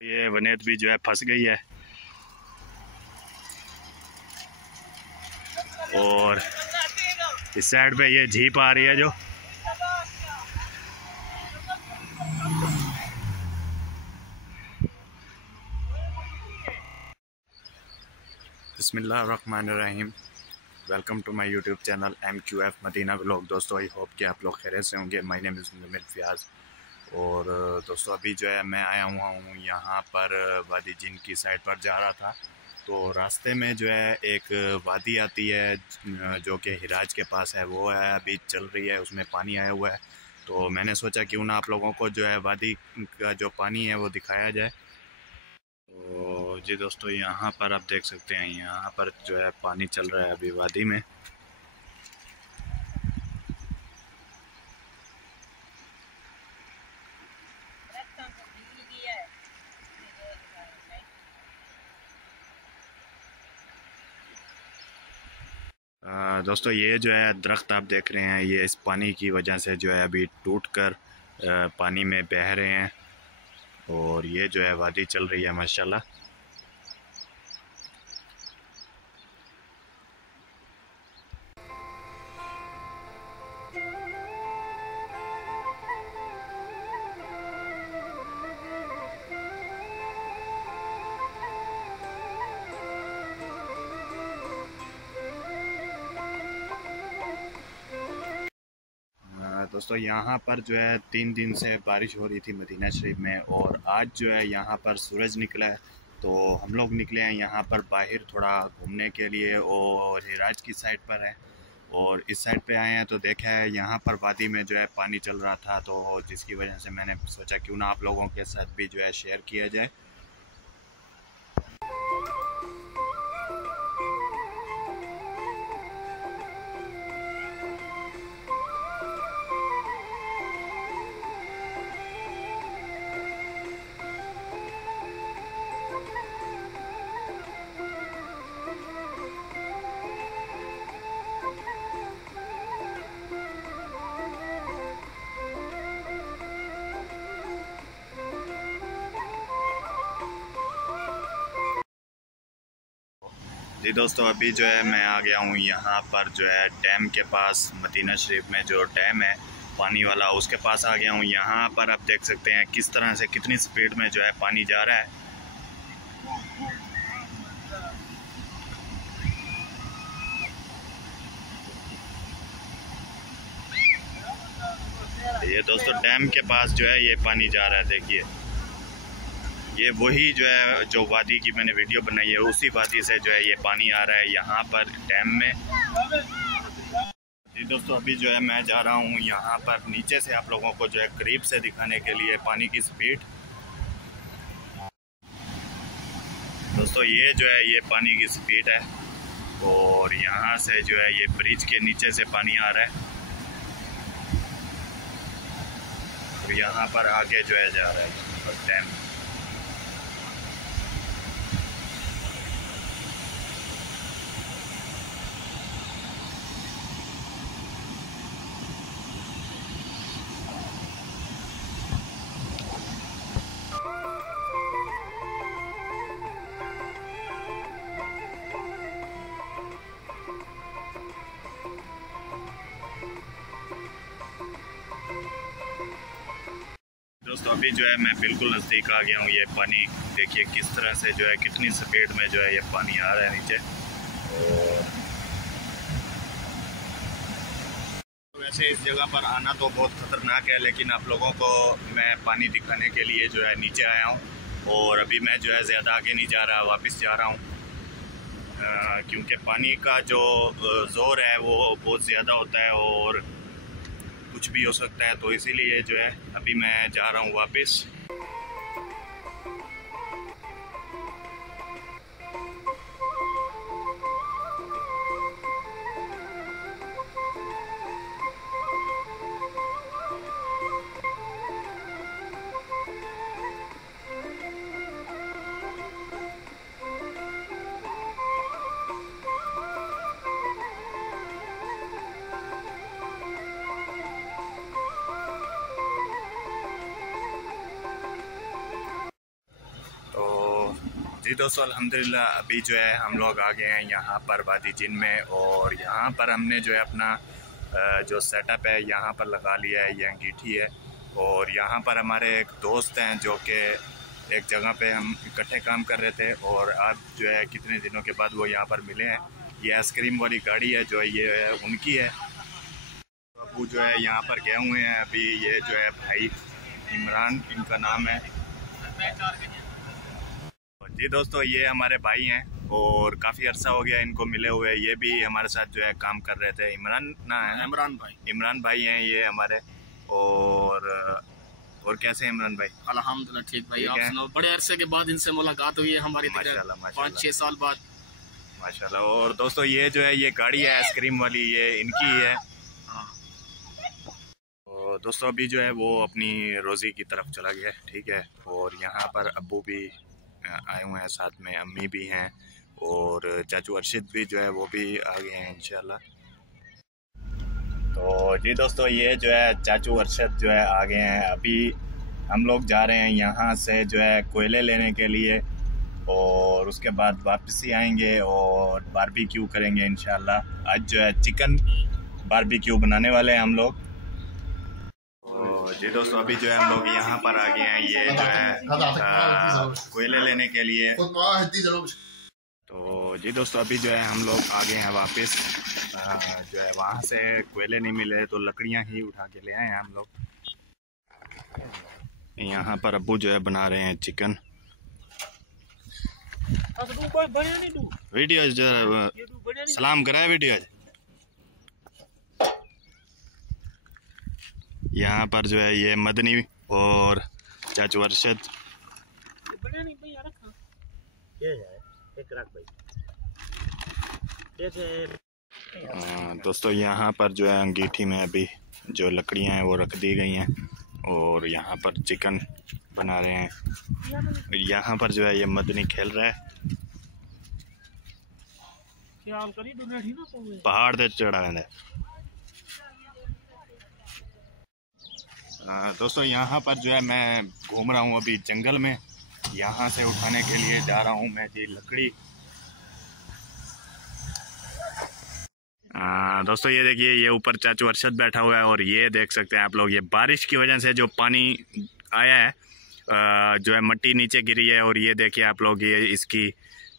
ये वनेत भी जो है फंस गई है और इस साइड पे ये झीप आ रही है जो बिस्मिल्लाहिर्रहमानिर्रहीम। Welcome to my YouTube channel MQF Madina vlog. दोस्तों आई होप कि आप लोग खैरियत से होंगे। My name is Muzammil Fayaz. और दोस्तों अभी जो है मैं आया हुआ हूँ यहाँ पर वादी जिन की साइड पर जा रहा था। तो रास्ते में जो है एक वादी आती है जो कि हिराज के पास है, वो है अभी चल रही है, उसमें पानी आया हुआ है। तो मैंने सोचा क्यों ना आप लोगों को जो है वादी का जो पानी है वो दिखाया जाए। तो जी दोस्तों यहाँ पर आप देख सकते हैं, यहाँ पर जो है पानी चल रहा है अभी वादी में। दोस्तों ये जो है दरख्त आप देख रहे हैं, ये इस पानी की वजह से जो है अभी टूट कर पानी में बह रहे हैं और ये जो है वादी चल रही है माशाल्लाह। दोस्तों यहाँ पर जो है 3 दिन से बारिश हो रही थी मदीना शरीफ में, और आज जो है यहाँ पर सूरज निकला है। तो हम लोग निकले हैं यहाँ पर बाहर थोड़ा घूमने के लिए, और हिराज की साइड पर है और इस साइड पे आए हैं तो देखा है यहाँ पर वादी में जो है पानी चल रहा था, तो जिसकी वजह से मैंने सोचा क्यों ना आप लोगों के साथ भी जो है शेयर किया जाए। जी दोस्तों अभी जो है मैं आ गया हूँ यहाँ पर जो है डैम के पास, मदीना शरीफ में जो डैम है पानी वाला, उसके पास आ गया हूँ। यहाँ पर आप देख सकते हैं किस तरह से कितनी स्पीड में जो है पानी जा रहा है। ये दोस्तों डैम के पास जो है ये पानी जा रहा है, देखिए ये वही जो है जो वादी की मैंने वीडियो बनाई है, उसी वादी से जो है ये पानी आ रहा है यहाँ पर डैम में। जी दोस्तों अभी जो है मैं जा रहा हूँ यहाँ पर नीचे से आप लोगों को जो है करीब से दिखाने के लिए पानी की स्पीड। दोस्तों ये जो है ये पानी की स्पीड है, और यहाँ से जो है ये ब्रिज के नीचे से पानी आ रहा है, और यहाँ पर आगे जो है जा रहा है डैम। दोस्तों अभी जो है मैं बिल्कुल नज़दीक आ गया हूँ। ये पानी देखिए किस तरह से जो है कितनी स्पीड में जो है ये पानी आ रहा है नीचे। और वैसे इस जगह पर आना तो बहुत ख़तरनाक है, लेकिन आप लोगों को मैं पानी दिखाने के लिए जो है नीचे आया हूँ। और अभी मैं जो है ज़्यादा आगे नहीं जा रहा, वापस जा रहा हूँ, क्योंकि पानी का जो ज़ोर है वो बहुत ज़्यादा होता है और कुछ भी हो सकता है, तो इसीलिए जो है अभी मैं जा रहा हूँ वापस। जी दोस्तों अल्हम्दुलिल्लाह अभी जो है हम लोग आ गए हैं यहाँ पर वादी जिन में, और यहाँ पर हमने जो है अपना जो सेटअप है यहाँ पर लगा लिया है। ये अंगीठी है, और यहाँ पर हमारे एक दोस्त हैं जो कि एक जगह पे हम इकट्ठे काम कर रहे थे, और आज जो है कितने दिनों के बाद वो यहाँ पर मिले हैं। ये आइसक्रीम वाली गाड़ी है जो ये है उनकी है। तो अबू जो है यहाँ पर गए हुए हैं अभी। ये जो है भाई इमरान इनका नाम है। जी दोस्तों ये हमारे भाई हैं, और काफ़ी अर्सा हो गया इनको मिले हुए। ये भी हमारे साथ जो है काम कर रहे थे। इमरान ना है, इमरान भाई हैं ये हमारे। और कैसे हैं इमरान भाई? अल्हम्दुलिल्लाह ठीक भाई। आप सुनाओ? बड़े अरसे के बाद इनसे मुलाकात हुई है हमारी, माशाल्लाह 5-6 साल बाद माशाल्लाह। और दोस्तों ये जो है ये गाड़ी है आइसक्रीम वाली, ये इनकी ही है। तो दोस्तों अभी जो है वो अपनी रोज़ी की तरफ चला गया है, ठीक है। और यहाँ पर अब्बू भी आए हुए हैं, साथ में अम्मी भी हैं, और चाचू अरशद भी जो है वो भी आ गए हैं इंशाल्लाह। तो जी दोस्तों ये जो है चाचू अरशद जो है आ गए हैं। अभी हम लोग जा रहे हैं यहाँ से जो है कोयले लेने के लिए, और उसके बाद वापसी आएंगे और बारबेक्यू करेंगे इंशाल्लाह। आज जो है चिकन बारबेक्यू बनाने वाले हैं हम लोग। जी दोस्तों अभी जो है हम लोग यहाँ पर आ गए हैं, ये जो है कोयले लेने के लिए। तो जी दोस्तों अभी जो है हम लोग आ गए हैं वापस। जो है वहाँ से कोयले नहीं मिले तो लकड़ियाँ ही उठा के ले आए हैं हम लोग। यहाँ पर अब्बू जो है बना रहे हैं चिकन। वीडियो जो सलाम कराए वीडियो। यहाँ पर जो है ये मदनी और चाचू अरशद। दोस्तों यहाँ पर जो है अंगीठी में अभी जो लकड़ियाँ हैं वो रख दी गई हैं, और यहाँ पर चिकन बना रहे हैं। यहाँ पर जो है ये मदनी खेल रहा है। पहाड़ से चढ़ा है। दोस्तों यहाँ पर जो है मैं घूम रहा हूँ अभी जंगल में। यहाँ से उठाने के लिए जा रहा हूँ मैं जी लकड़ी। दोस्तों ये देखिए ये ऊपर चाचू अरशद बैठा हुआ है, और ये देख सकते हैं आप लोग ये बारिश की वजह से जो पानी आया है जो है मिट्टी नीचे गिरी है, और ये देखिए आप लोग ये इसकी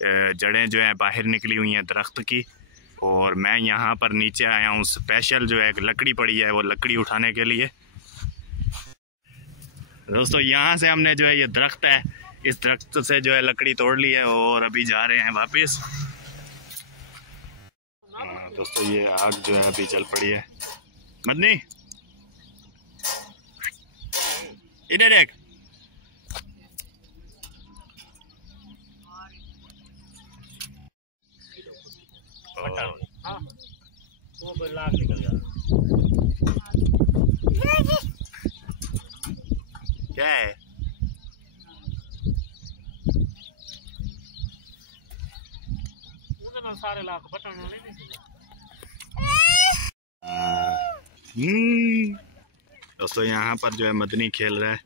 जड़ें जो है बाहर निकली हुई हैं दरख्त की। और मैं यहाँ पर नीचे आया हूँ स्पेशल जो है एक लकड़ी पड़ी है वो लकड़ी उठाने के लिए। दोस्तों यहाँ से हमने जो है ये दरख्त है, इस दरख्त से जो है लकड़ी तोड़ ली है, और अभी जा रहे हैं वापस। दोस्तों ये आग जो है अभी चल पड़ी है। मदनी इधर देख। क्या है? सारे लाख दोस्तों यहाँ पर जो है मदनी खेल रहा है,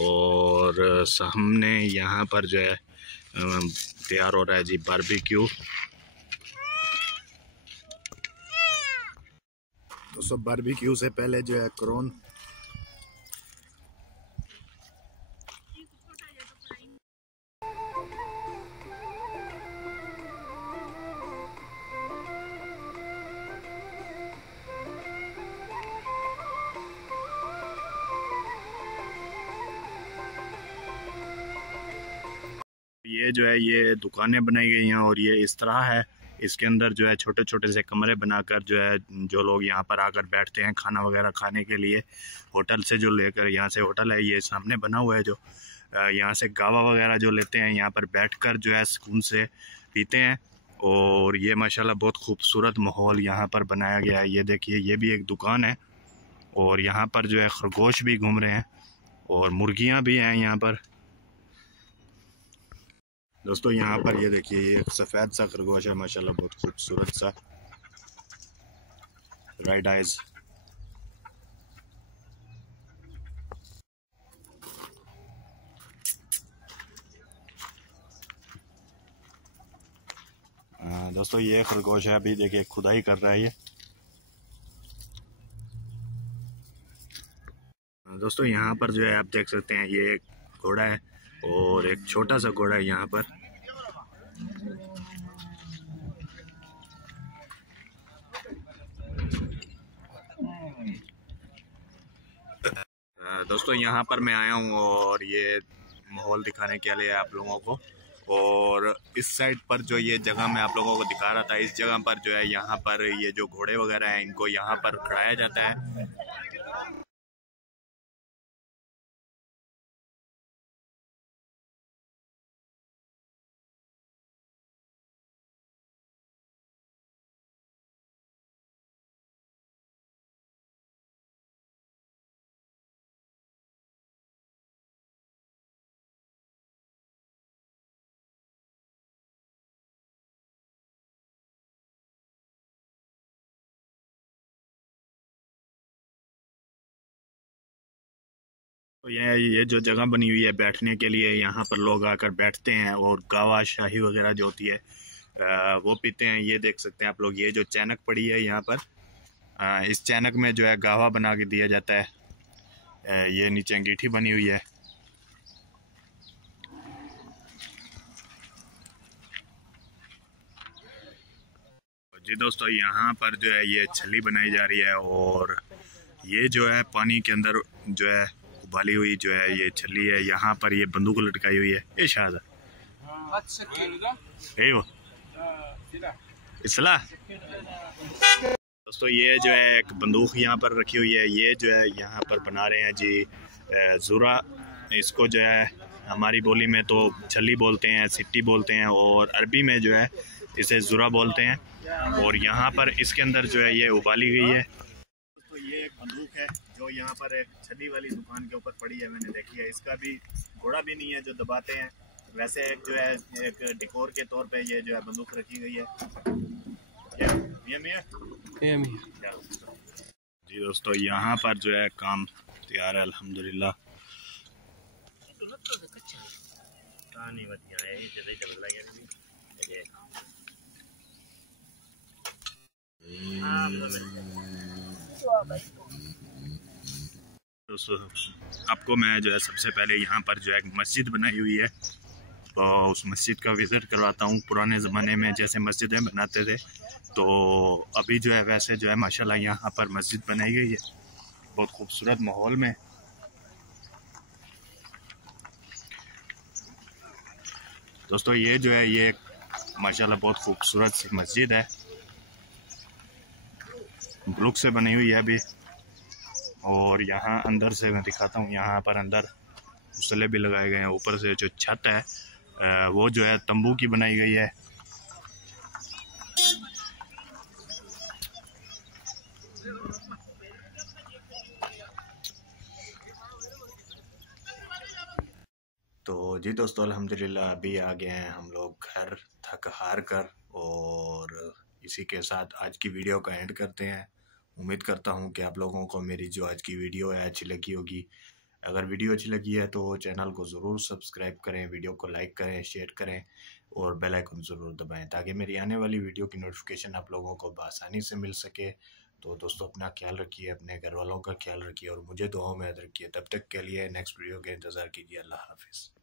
और सामने यहाँ पर जो है तैयार हो रहा है जी बारबेक्यू। दोस्तों बारबेक्यू से पहले जो है क्रोन। ये जो है ये दुकानें बनाई गई हैं, और ये इस तरह है। इसके अंदर जो है छोटे छोटे से कमरे बनाकर जो है जो लोग यहाँ पर आकर बैठते हैं खाना वगैरह खाने के लिए। होटल से जो लेकर यहाँ से होटल है ये सामने बना हुआ है, जो यहाँ से गावा वगैरह जो लेते हैं यहाँ पर बैठकर जो है सुकून से पीते हैं। और ये माशाल्लाह बहुत खूबसूरत माहौल यहाँ पर बनाया गया है। ये देखिए ये भी एक दुकान है, और यहाँ पर जो है खरगोश भी घूम रहे हैं, और मुर्गियाँ भी हैं यहाँ पर। दोस्तों यहाँ पर ये देखिए ये एक सफ़ेद सा खरगोश है माशाल्लाह, बहुत खूबसूरत सा रेड आइज। दोस्तों ये खरगोश है, अभी देखिए खुदाई कर रहा है ये। दोस्तों यहाँ पर जो है आप देख सकते हैं ये एक घोड़ा है और एक छोटा सा घोड़ा है यहाँ पर। दोस्तों यहाँ पर मैं आया हूँ और ये माहौल दिखाने के लिए आप लोगों को। और इस साइड पर जो ये जगह मैं आप लोगों को दिखा रहा था, इस जगह पर जो है यहाँ पर ये जो घोड़े वगैरह हैं इनको यहाँ पर खड़ाया जाता है। तो ये जो जगह बनी हुई है बैठने के लिए, यहाँ पर लोग आकर बैठते हैं और गावा शाही वगैरह जो होती है वो पीते हैं। ये देख सकते हैं आप लोग, ये जो चैनक पड़ी है यहाँ पर, इस चैनक में जो है गावा बना के दिया जाता है। ये नीचे अंगीठी बनी हुई है। जी दोस्तों यहाँ पर जो है ये छली बनाई जा रही है और ये जो है पानी के अंदर जो है उबाली हुई जो है ये छली है। यहाँ पर ये बंदूक लटकाई हुई है। ये शायद इसला दोस्तों ये जो है एक बंदूक यहाँ पर रखी हुई है। ये जो है यहाँ पर बना रहे हैं जी ज़ुरा। इसको जो है हमारी बोली में तो छली बोलते हैं, सिट्टी बोलते हैं, और अरबी में जो है इसे ज़ुरा बोलते हैं। और यहाँ पर इसके अंदर जो है ये उबाली गई है। तो ये एक बंदूक है जो यहाँ पर एक छली वाली दुकान के ऊपर पड़ी है, मैंने देखी है। इसका भी घोड़ा भी नहीं है जो दबाते हैं, वैसे एक जो है एक डिकोर के तौर पे ये जो है बंदूक रखी गई है। जी दोस्तों यहाँ पर जो है काम तैयार है अल्हम्दुलिल्लाह। दोस्तों आपको मैं जो है सबसे पहले यहाँ पर जो है एक मस्जिद बनाई हुई है तो उस मस्जिद का विज़िट करवाता हूँ। पुराने ज़माने में जैसे मस्जिदें बनाते थे तो अभी जो है वैसे जो है माशाल्लाह यहाँ पर मस्जिद बनाई गई है बहुत खूबसूरत माहौल में। दोस्तों ये जो है ये माशाल्लाह बहुत खूबसूरत सी मस्जिद है, ब्लॉक से बनी हुई है अभी। और यहाँ अंदर से मैं दिखाता हूँ, यहाँ पर अंदर मुसल्ले भी लगाए गए हैं। ऊपर से जो छत है वो जो है तंबू की बनाई गई है। तो जी दोस्तों अल्हम्दुलिल्लाह अभी आ गए हैं हम लोग घर थक हार कर, और इसी के साथ आज की वीडियो का एंड करते हैं। उम्मीद करता हूँ कि आप लोगों को मेरी जो आज की वीडियो है अच्छी लगी होगी। अगर वीडियो अच्छी लगी है तो चैनल को ज़रूर सब्सक्राइब करें, वीडियो को लाइक करें, शेयर करें और बेल आइकन ज़रूर दबाएं ताकि मेरी आने वाली वीडियो की नोटिफिकेशन आप लोगों को आसानी से मिल सके। तो दोस्तों अपना ख्याल रखिए, अपने घर वालों का ख्याल रखिए और मुझे दुआओं में याद रखिए। तब तक के लिए नेक्स्ट वीडियो के इंतज़ार कीजिए। अल्लाह हाफिज़।